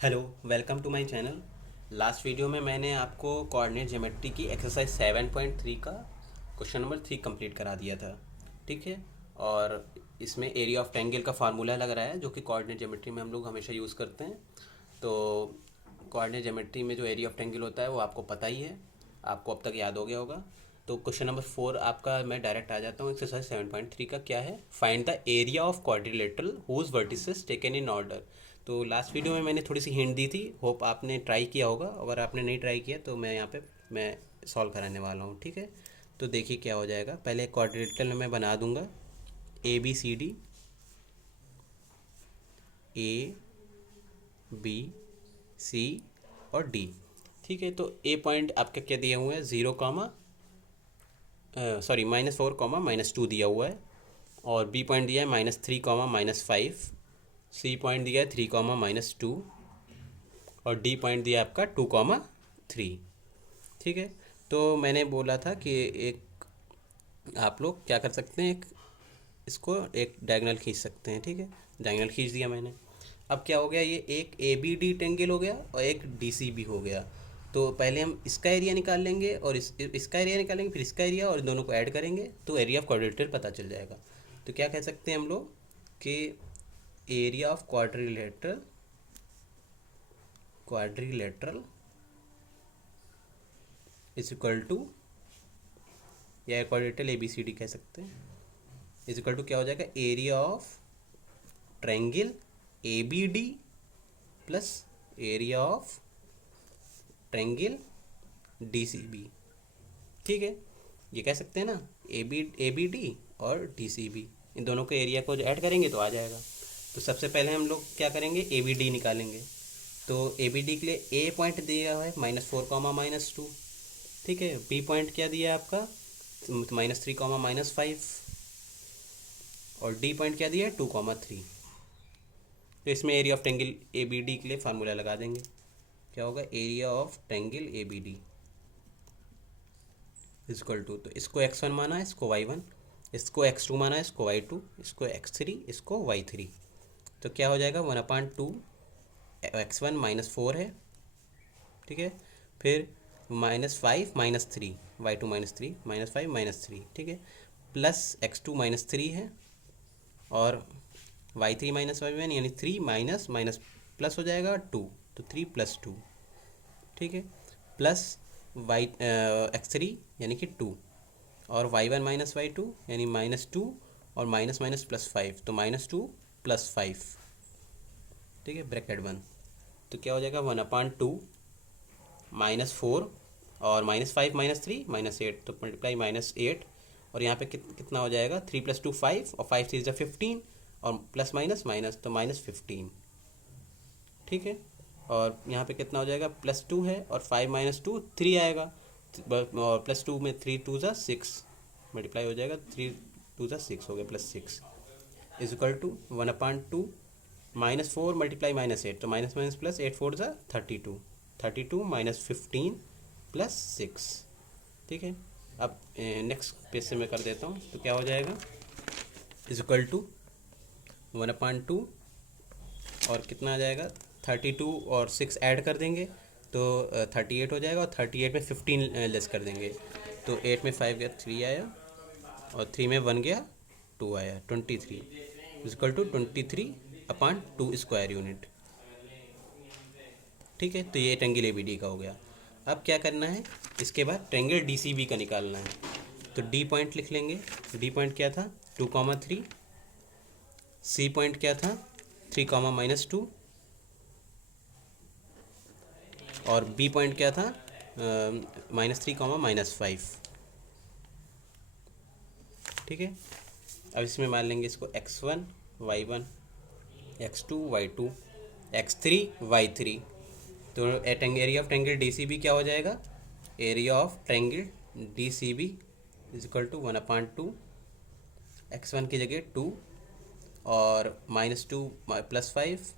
Hello, welcome to my channel. Last video में मैंने आपको कोऑर्डिनेट ज्योमेट्री की एक्सरसाइज 7.3 का क्वेश्चन नंबर 3 कंप्लीट करा दिया था। ठीक है। और इसमें एरिया ऑफ ट्रायंगल का फार्मूला लग रहा है जो कि कोऑर्डिनेट ज्योमेट्री में हम लोग हमेशा यूज़ करते हैं। तो कोऑर्डिनेट ज्योमेट्री में जो एरिया ऑफ ट्रायंगल होता है वो आपको पता ही है, आपको अब तक याद हो गया होगा। तो क्वेश्चन नंबर 4 आपका मैं डायरेक्ट आ जाता हूँ। एक्सरसाइज 7.3 का क्या है? Find the area of quadrilateral whose vertices taken in order. तो लास्ट वीडियो में मैंने थोड़ी सी हिंट दी थी, होप आपने ट्राई किया होगा। अगर आपने नहीं ट्राई किया तो मैं यहाँ पे मैं सॉल्व कराने वाला हूँ। ठीक है। तो देखिए क्या हो जाएगा। पहले क्वाड्रिलेटरल में मैं बना दूंगा ABCD, ABC और D। ठीक है। तो ए पॉइंट आपके क्या दिए हुए हैं? 0 कामा सॉरी -4 -2 दिया हुआ है। और बी पॉइंट दिया है -3 - 5। सी पॉइंट दिया है 3 - -2। और डी पॉइंट दिया है आपका 2 - 3। ठीक है। तो मैंने बोला था कि एक आप लोग क्या कर सकते हैं, एक इसको एक डायगोनल खींच सकते हैं। ठीक है। डायगोनल खींच दिया मैंने। अब क्या हो गया, ये एक ABD ट्रायंगल हो गया और एक DCB हो गया। तो पहले हम इसका एरिया निकाल लेंगे और इसका एरिया निकालेंगे, फिर इसका एरिया, और दोनों को ऐड करेंगे तो एरिया ऑफ क्वाड्रिलेटरल पता चल जाएगा। तो क्या कह सकते हैं हम लोग कि area of quadrilateral is equal to, या क्वाड्रिलेटरल ABCD कह सकते हैं, इज इक्वल टू क्या हो जाएगा, area of triangle ABD plus area of triangle DCB। ठीक है। ये कह सकते हैं ना, ABD और DCB, इन दोनों के एरिया को ऐड करेंगे तो आ जाएगा। तो सबसे पहले हम लोग क्या करेंगे, ABD निकालेंगे। तो ABD के लिए ए पॉइंट दिया है -4 - -2। ठीक है। बी पॉइंट क्या दिया है आपका, -3 - -5। और डी पॉइंट क्या दिया है, 2 - 3। तो इसमें एरिया ऑफ ट्रायंगल ABD के लिए फार्मूला लगा देंगे। क्या होगा, area of triangle ABD is equal to, तो इसको x1 माना है, इसको y1, इसको x2 माना है, इसको y2, इसको x3, इसको y3। तो क्या हो जाएगा, 1/2 x1 -4 है। ठीक है। फिर -5 -3, y2 -3, -5 -3। ठीक है। प्लस x2 -3 है, और y3 -y1 यानी 3 माइनस माइनस प्लस हो जाएगा 2, तो 3 + 2। ठीक है। प्लस x3 यानी कि 2, और y1 -y2 यानी -2, और माइनस माइनस +5, तो -2 + 5। ठीक है, ब्रैकेट 1। तो क्या हो जाएगा, 1/2 -4, और -5 -3 -8, तो मल्टीप्लाई -8। और यहाँ पे कितना हो जाएगा, 3 + 2 5, और 5 3 15, और प्लस माइनस माइनस तो -15। ठीक है। और यहाँ पे कितना हो जाएगा, +2 है, और 5 - 2 3 आएगा, और +2 में 3 2 ज़ा 6, मल्टीप्लाई हो जाएगा, 3 2 ज़ा 6 हो गया, +6 इज इक्वल टू 1/2 -4 मल्टीप्लाई -8, तो माइनस माइनस प्लस 8 4 ज़ा 32, 32 -15 +6। ठीक है। अब नेक्स्ट पेज से मैं कर देता हूँ। तो क्या हो जाएगा, इज इक्वल टू 1/2, और कितना आ जाएगा, 32 और 6 ऐड कर देंगे तो 38 हो जाएगा, और 38 में 15 लेस कर देंगे, तो 8 में 5 गया 3 आया, और 3 में 1 गया 2 आया, 23 इजक्ल टू 23/2 स्क्वायर यूनिट। ठीक है। तो ये ट्रायंगल ABD का हो गया। अब क्या करना है, इसके बाद ट्रायंगल DCB का निकालना है। तो डी पॉइंट लिख लेंगे। डी पॉइंट क्या था, 2 - 3। सी पॉइंट क्या था, 3 -2। और बी पॉइंट क्या था, -3 -5। ठीक है। अब इसमें मान लेंगे इसको x1 y1, x2 y2, x3 y3। तो एरिया ऑफ ट्रायंगल DCB क्या हो जाएगा, area of triangle DCB is equal to 1/2, x1 की जगह 2, और -2 + 5।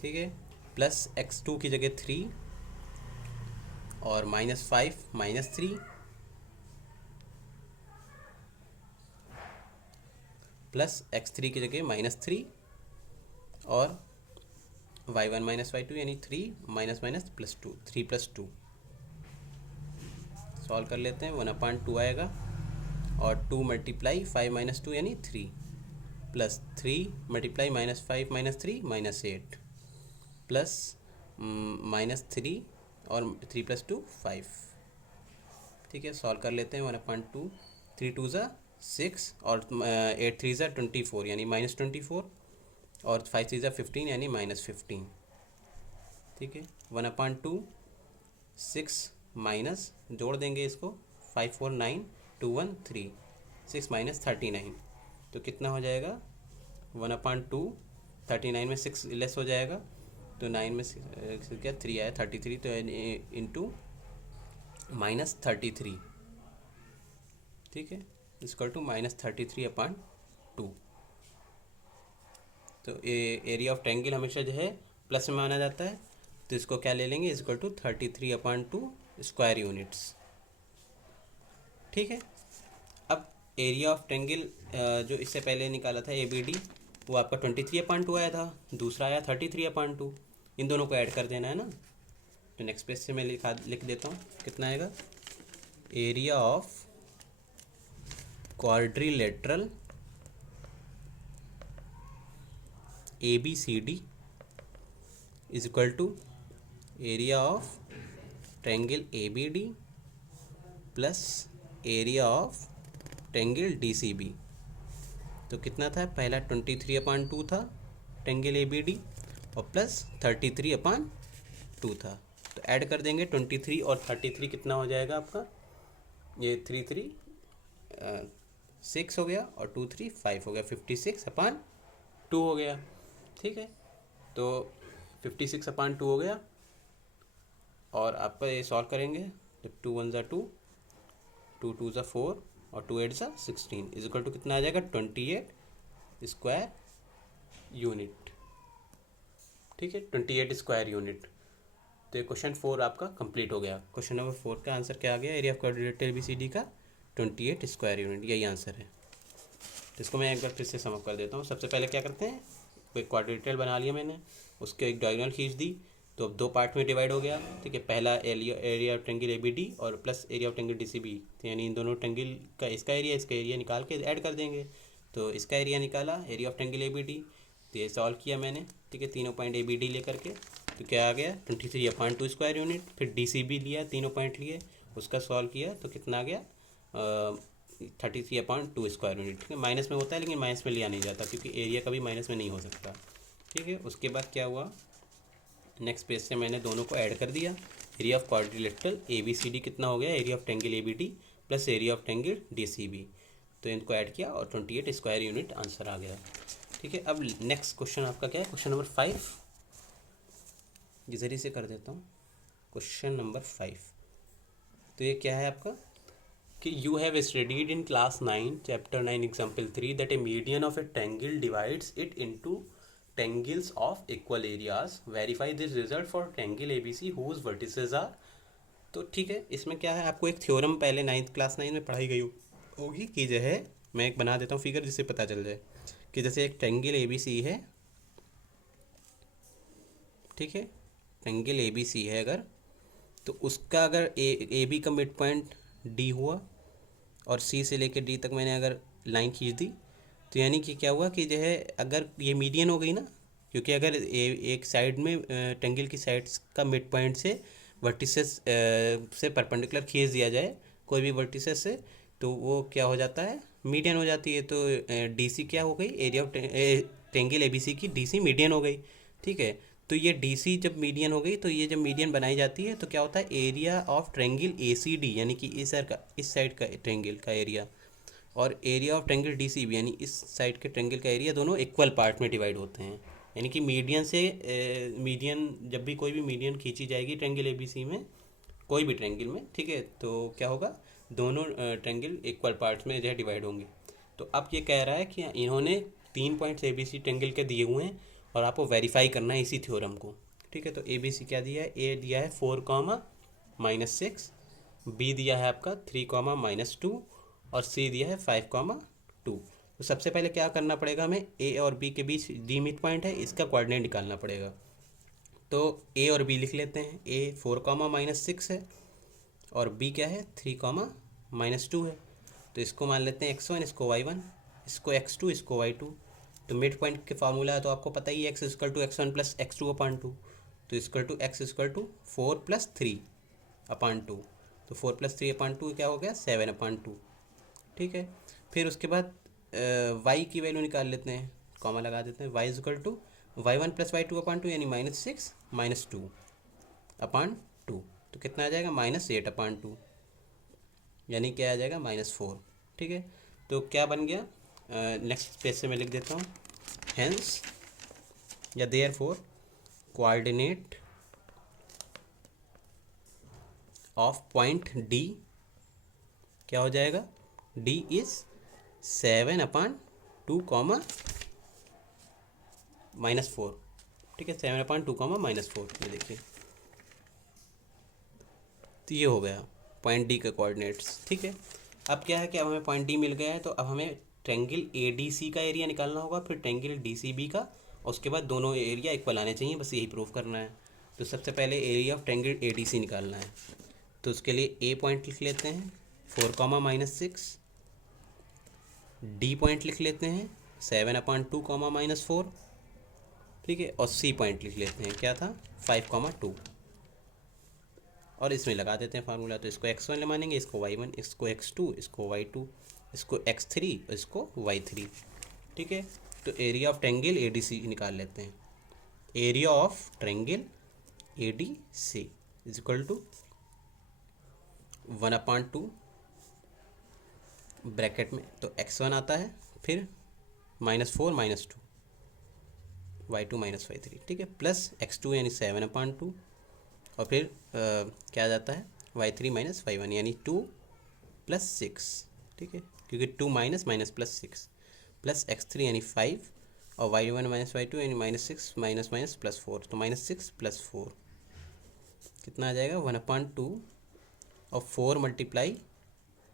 ठीक है। प्लस x2 की जगह 3, और -5 -3, प्लस x3 की जगह -3, और y1 माइनस y2 यानी 3 माइनस माइनस प्लस 2, 3+2 सॉल्व कर लेते हैं। 1/2 आएगा और 2 मल्टीप्लाई 5 माइनस 2 यानी 3 प्लस 3 मल्टीप्लाई -5 -3 -8 प्लस -3 और 3+2 5। ठीक है, सॉल्व कर लेते हैं। 1/2 3 2 ज़ा 6 और 8 3 ज़ा 24 यानी -24 और 5 3 ज़ा 15 यानी -15। ठीक है, 1/2 6 माइनस जोड़ देंगे इसको 5 4 9 2 1 3 6 माइनस 39 तो कितना हो जाएगा 1/2 39 में 6 लेस हो जाएगा तो 9 में क्या 3 आया 33 तो इंटू -33। ठीक है, इक्वल टू -33/2। तो एरिया ऑफ ट्रायंगल हमेशा जो है प्लस में माना जाता है तो इसको क्या ले लेंगे इक्वल टू 33/2 स्क्वायर यूनिट्स। ठीक है, अब एरिया ऑफ ट्रायंगल जो इससे पहले निकाला था ABD वो आपका 23/2 आया था, दूसरा आया 33/2। इन दोनों को ऐड कर देना है ना। तो नेक्स्ट पेज से मैं लिख देता हूँ कितना आएगा। Area of quadrilateral ABCD is equal to area of triangle ABD plus area of triangle DCB। तो कितना था, पहला 23/2 था ट्रायंगल ABD और प्लस 33/2 था। तो ऐड कर देंगे 23 और 33 कितना हो जाएगा आपका, ये 3 3 6 हो गया और 2 3 5 हो गया, 56/2 हो गया। ठीक है, तो 56/2 हो गया और आपका ये सॉल्व करेंगे तो 2 1 ज़ा 2 2 2 ज़ा 4 और 2 8 ज़ा 16 इज इक्वल टू कितना आ जाएगा 28 स्क्वायर यूनिट। ठीक है, 28 स्क्वायर यूनिट। तो ये क्वेश्चन 4 आपका कंप्लीट हो गया। क्वेश्चन नंबर 4 का आंसर क्या आ गया, एरिया ऑफ क्वाड्रिलेटरल ABCD का 28 स्क्वायर यूनिट, यही आंसर है। तो इसको मैं एक बार फिर से समअप कर देता हूँ। सबसे पहले क्या करते हैं, कोई क्वाड्रिलेटरल बना लिया मैंने, उसके एक डायगोनल खींच दी तो अब 2 पार्ट में डिवाइड हो गया। ठीक है, पहला एरिया ऑफ ट्रायंगल ABD और plus area of triangle DCB, तो यानी इन दोनों ट्रायंगल का इसका एरिया निकाल के ऐड कर देंगे। तो इसका एरिया निकाला एरिया ऑफ ट्रायंगल ABD, तो ये सॉल्व किया मैंने। ठीक है, तीनों पॉइंट ABD लेकर के तो क्या आ गया 23/2 स्क्वायर यूनिट। फिर DCB लिया, तीनों पॉइंट लिए, उसका सॉल्व किया तो कितना आ गया 33/2 स्क्वायर यूनिट। ठीक है, माइनस में होता है लेकिन माइनस में लिया नहीं जाता क्योंकि एरिया कभी माइनस में नहीं हो सकता। ठीक है, उसके बाद क्या हुआ, नेक्स्ट पेज से मैंने दोनों को ऐड कर दिया। एरिया ऑफ क्वाड्रिलेटरल ABCD कितना हो गया, area of triangle ABD plus area of triangle DCB, तो इनको ऐड किया और 28 स्क्वायर यूनिट आंसर आ गया। ठीक है, अब नेक्स्ट क्वेश्चन आपका क्या है, क्वेश्चन नंबर 5 जरिए से कर देता हूँ। क्वेश्चन नंबर 5, तो ये क्या है आपका कि you have studied in class 9 chapter 9 example 3 that a median of a triangle divides it into triangles of equal areas, verify this result for triangle ABC whose vertices are. तो ठीक है, इसमें क्या है, आपको एक थ्योरम पहले क्लास 9 में पढ़ाई गई होगी कि जो है, मैं एक बना देता हूँ फिगर जिससे पता चल जाए कि जैसे एक ट्रायंगल ABC है। ठीक है, ट्रायंगल ABC है अगर, तो उसका अगर AB का मिड पॉइंट D हुआ और C से लेकर D तक मैंने अगर लाइन खींच दी तो यानी कि क्या हुआ कि जो है अगर ये मीडियन हो गई ना, क्योंकि अगर एक साइड में ट्रायंगल की साइड्स का मिड पॉइंट से वर्टिसेस से परपेंडिकुलर खींच दिया जाए कोई भी वर्टिसेस से, तो वो क्या हो जाता है, मीडियन हो जाती है। तो DC क्या हो गई, एरिया ऑफ ट्रायंगल ABC की DC मीडियन हो गई। ठीक है, तो ये DC जब मीडियन हो गई तो ये जब मीडियन बनाई जाती है तो क्या होता है, एरिया ऑफ ट्रायंगल ACD यानी कि इस साइड का ट्रायंगल का एरिया और एरिया ऑफ ट्रायंगल DCB यानी इस साइड के ट्रायंगल का एरिया दोनों इक्वल पार्ट में डिवाइड होते हैं। यानी कि मीडियन से मीडियन, जब भी कोई भी मीडियन खींची जाएगी ट्रायंगल ABC में, कोई भी ट्रायंगल में, ठीक है, तो क्या होगा, दोनों ट्रायंगल इक्वल पार्ट्स में जो है डिवाइड होंगे। तो अब ये कह रहा है कि इन्होंने 3 पॉइंट्स ABC ट्रायंगल के दिए हुए हैं और आपको वेरीफाई करना है इसी थ्योरम को। ठीक है, तो ABC क्या दिया है, A दिया है 4, -6, B दिया है आपका 3, -2 और C दिया है 5, 2। तो सबसे पहले क्या करना पड़ेगा हमें, A और B के बीच D मिड पॉइंट है, इसका कोऑर्डिनेट निकालना पड़ेगा। तो ए और बी लिख लेते हैं। ए 4, -6 है और बी क्या है 3, -2 है। तो इसको मान लेते हैं x1, इसको y1, इसको x2, इसको y2। तो मिड पॉइंट के फार्मूला है तो आपको पता ही है, x equal to x1 plus x2/2। तो equal to x equal to 4+3/2। तो 4+3/2 क्या हो गया 7/2। ठीक है। फिर उसके बाद y की वैल्यू निकाल लेते हैं, कॉमा लगा देते हैं। y equal to y1 + y2/2 यानी -6 -2/2। तो कितना आ जाएगा -8/2, यानी क्या आ जाएगा -4। ठीक है। तो क्या बन गया, नेक्स्ट पेज से मैं लिख देता हूँ। हेंस या therefore coordinate of point D क्या हो जाएगा, डी इज 7/2, -4। ठीक है, 7/2, -4। ये देखिए, तो ये हो गया पॉइंट डी के कोऑर्डिनेट्स। ठीक है। अब क्या है कि अब हमें पॉइंट डी मिल गया है, तो अब हमें ट्रेंगल ए डी सी का एरिया निकालना होगा, फिर ट्रेंगल डी सी बी का, और उसके बाद दोनों एरिया इक्वल आने चाहिए, बस यही प्रूफ करना है। तो सबसे पहले area of triangle A D C निकालना है। तो उसके लिए ए पॉइंट लिख लेते हैं 4, -6। डी पॉइंट लिख लेते हैं 7/2, -4। ठीक है। और सी पॉइंट लिख लेते हैं, क्या था 5, 2। और इसमें लगा देते हैं फार्मूला। तो इसको x1 मानेंगे, इसको y1, इसको x2, इसको y2, इसको x3, इसको y3। ठीक है। तो area of triangle A D C निकाल लेते हैं। Area of triangle A D C is equal to 1/2 bracket में, तो x1 आता है, फिर -4 -2 y2 -y3। ठीक है। प्लस x2 यानी 7/2, और फिर क्या आ जाता है y3 - y1 यानी 2 + 6। ठीक है, क्योंकि 2 माइनस माइनस +6, प्लस x3 यानी 5, और y1 - y2 यानी -6 माइनस माइनस +4। तो -6 + 4 कितना आ जाएगा 1/2, और 4 मल्टीप्लाई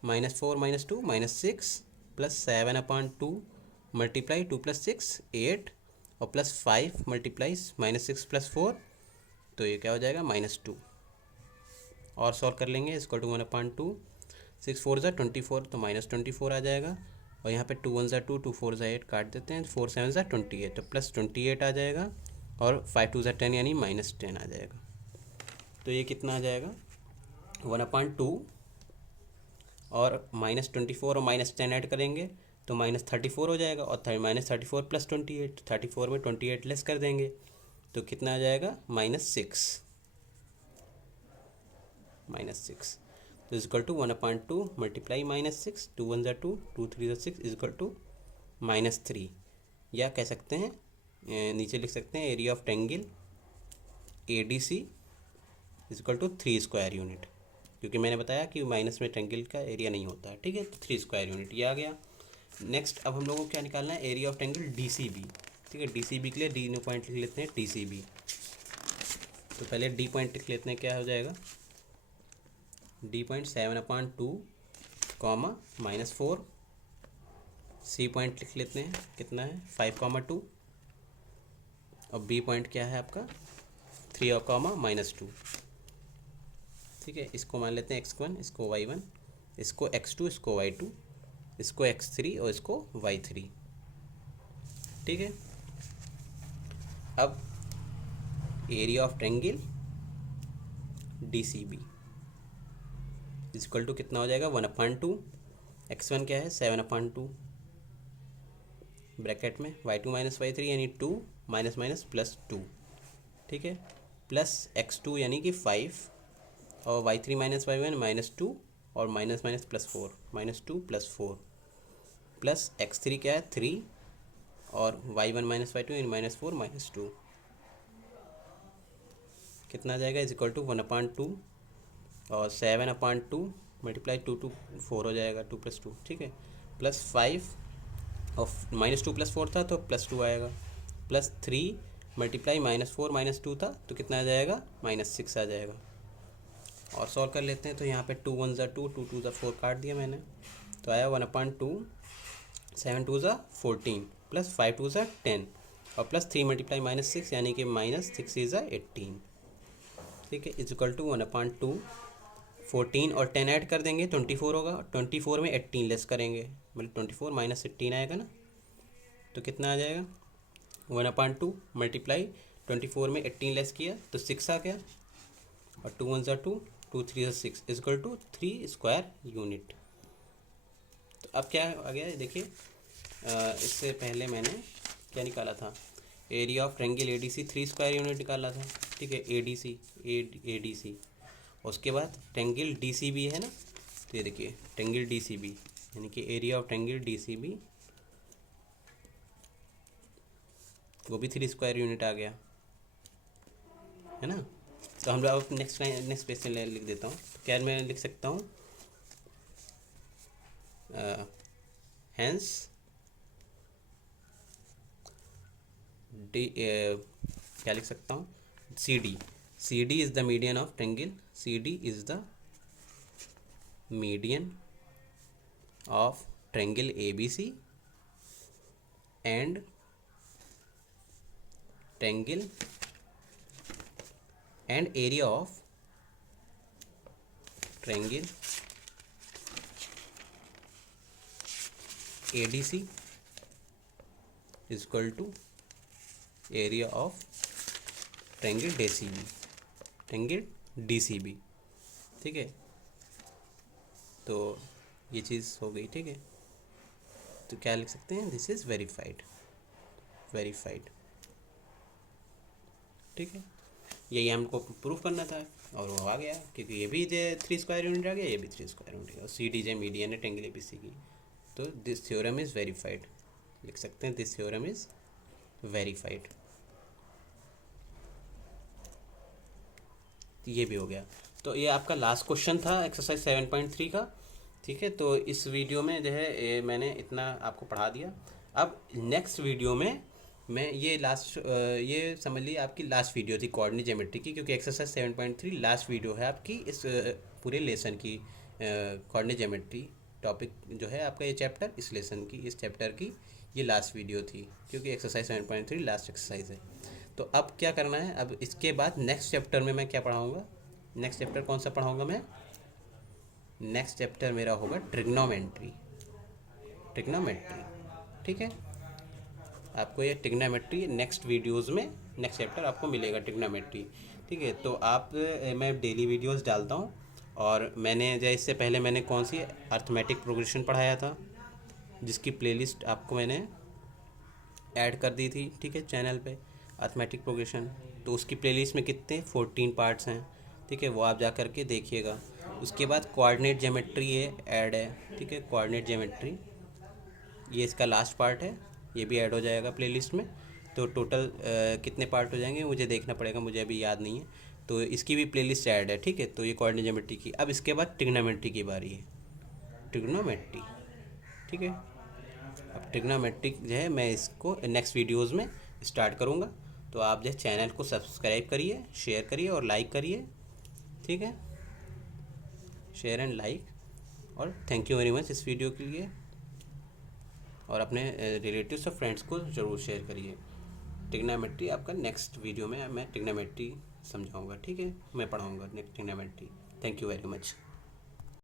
-4 -2 -6 प्लस 7/2 मल्टीप्लाई 2 + 6 8, और प्लस 5 मल्टीप्लाई -6 + 4, तो ये क्या हो जाएगा -2। और सॉल्व कर लेंगे, इसको 1/2, 6 4 ज़ा 24, तो -24 आ जाएगा। और यहाँ पे 2 1 ज़ा 2, 2 4 ज़ा 8 काट देते हैं, 4 7 ज़ा 28, तो +28 आ जाएगा, और 5 2 ज़ा 10 यानी -10 आ जाएगा। तो ये कितना आ जाएगा 1/2, और -24 और -10 ऐड करेंगे तो -34 हो जाएगा, और -34 + 28, 34 में 28 लेस कर देंगे तो कितना आ जाएगा -6। तो इज इक्वल टू 1/2 मल्टीप्लाई -6, 2 1 ज़ा 2, 2 3 ज़ा 6 इज इक्वल टू -3। या कह सकते हैं, नीचे लिख सकते हैं area of triangle A D C is equal to 3 square unit, क्योंकि मैंने बताया कि माइनस में ट्रेंगल का एरिया नहीं होता है। ठीक है, तो 3 स्क्वायर यूनिट ये आ गया। नेक्स्ट अब हम लोगों को क्या निकालना है, area of triangle D C B. ठीक है, डी सी बी के लिए डी न्यू पॉइंट लिख लेते हैं डी सी बी। तो पहले डी पॉइंट लिख लेते हैं, क्या हो जाएगा डी पॉइंट 7/2, -4। सी पॉइंट लिख लेते हैं, कितना है 5, 2। और बी पॉइंट क्या है आपका 3, -2। ठीक है, इसको मान लेते हैं x1, इसको y1, इसको x2, इसको y2, इसको x3, और इसको y3। ठीक है। अब area of triangle D C B is equal to कितना हो जाएगा 1/2, x1 क्या है 7/2 ब्रैकेट में, y2 - y3 यानी 2 माइनस माइनस +2। ठीक है, प्लस x2 यानी कि 5, और y3 - y1 -2, और माइनस माइनस +4, -2 + 4, प्लस x3 क्या है 3, और y1 - y2 यानी -4 -2। कितना आ जाएगा इज इक्वल टू 1/2, और 7/2 मल्टीप्लाई 2 2 4 हो जाएगा, 2 + 2। ठीक है, प्लस 5, और -2 + 4 था तो +2 आएगा, प्लस 3 मल्टीप्लाई -4 -2 था तो कितना आ जाएगा -6 आ जाएगा। और सॉल्व कर लेते हैं, तो यहाँ पे 2 1 ज़ा 2, 2 2 ज़ा 4 काट दिया मैंने, तो आया 1/2, 7 2 ज़ा 14, प्लस 5 2 ज़ा 10, और प्लस 3 मल्टीप्लाई -6 यानी कि -6 इज़ 18, ठीक है, इज इक्वल टू 1/2। 14 और 10 ऐड कर देंगे 24 होगा, 24 में 18 लेस करेंगे, मतलब 24 -18 आएगा ना, तो कितना आ जाएगा 1/2 मल्टीप्लाई 24 में 18 लेस किया तो 6 आ गया, और 2 1 2, 2 3 6 is equal to 3 square unit. तो अब क्या आ गया देखिए, इससे पहले मैंने क्या निकाला था, area of triangle ADC 3 square unit निकाला था, ठीक है, एडीसी। उसके बाद ट्रायंगल डीसीबी है ना, तो ये देखिए ट्रायंगल डीसीबी यानी कि एरिया ऑफ ट्रायंगल डीसीबी, वो भी 3 स्क्वायर यूनिट आ गया, है ना। तो हम लोग अब नेक्स्ट पेज में लिख देता हूँ, क्या मैं लिख सकता हूँ, हैंस डी क्या लिख सकता हूँ, C D is the median of triangle, C D is the median of triangle A B C and triangle and area of triangle ADC is equal to area of triangle DCB, ठीक है। तो ये चीज़ हो गई, ठीक है। तो क्या लिख सकते हैं, दिस इज़ वेरीफाइड, ठीक है। यही हमको प्रूफ करना था और वो आ गया, क्योंकि ये भी 3 स्क्वायर यूनिट आ गया, ये भी 3 स्क्वायर यूनिट और सी डी जे मीडियन है ट्रायंगल एबीसी की। तो दिस थ्योरम इज़ वेरीफाइड, लिख सकते हैं दिस थ्योरम इज़ वेरीफाइड। ये भी हो गया। तो ये आपका लास्ट क्वेश्चन था एक्सरसाइज 7.3 का, ठीक है। तो इस वीडियो में जो है मैंने इतना आपको पढ़ा दिया। अब नेक्स्ट वीडियो में मैं ये समझ लीजिए आपकी लास्ट वीडियो थी कोऑर्डिनेट ज्योमेट्री की, क्योंकि एक्सरसाइज 7.3 लास्ट वीडियो है आपकी इस पूरे लेसन की। कोऑर्डिनेट ज्योमेट्री टॉपिक जो है आपका ये चैप्टर, इस लेसन की, इस चैप्टर की ये लास्ट वीडियो थी, क्योंकि एक्सरसाइज 7.3 लास्ट एक्सरसाइज है। तो अब क्या करना है, अब इसके बाद नेक्स्ट चैप्टर में मैं क्या पढ़ाऊँगा, नेक्स्ट चैप्टर कौन सा पढ़ाऊँगा मैं, नेक्स्ट चैप्टर मेरा होगा ट्रिग्नोमेट्री, ठीक है। आपको ये ट्रिग्नोमेट्री नेक्स्ट वीडियोस में, नेक्स्ट चैप्टर आपको मिलेगा ट्रिग्नोमेट्री, ठीक है। तो मैं डेली वीडियोस डालता हूँ, और मैंने जैसे इससे पहले मैंने कौन सी अर्थमेटिक प्रोग्रेशन पढ़ाया था, जिसकी प्लेलिस्ट आपको मैंने ऐड कर दी थी, ठीक है, चैनल पे, अर्थमेटिक प्रोग्रेशन। तो उसकी प्लेलिस्ट में कितने 14 पार्ट्स हैं, ठीक है, वो आप जा कर के देखिएगा। उसके बाद कोऑर्डिनेट ज्योमेट्री ये ऐड है, ठीक है, कोऑर्डिनेट ज्योमेट्री ये इसका लास्ट पार्ट है, ये भी ऐड हो जाएगा प्लेलिस्ट में। तो टोटल कितने पार्ट हो जाएंगे मुझे देखना पड़ेगा, मुझे अभी याद नहीं है। तो इसकी भी प्लेलिस्ट ऐड है, ठीक है। तो ये कोऑर्डिनेट ज्योमेट्री की। अब इसके बाद ट्रिग्नोमेट्री की बारी है, ट्रिग्नोमेट्री, ठीक है। अब ट्रिग्नोमेट्री जो है मैं इसको नेक्स्ट वीडियोस में स्टार्ट करूँगा। तो आप जो है चैनल को सब्सक्राइब करिए, शेयर करिए और लाइक करिए, ठीक है, शेयर एंड लाइक। और थैंक यू वेरी मच इस वीडियो के लिए, और अपने रिलेटिव्स और फ्रेंड्स को ज़रूर शेयर करिए। ट्रिग्नोमेट्री आपका नेक्स्ट वीडियो में मैं ट्रिग्नोमेट्री समझाऊंगा, ठीक है, मैं पढ़ाऊंगा next trigonometry. Thank you very much.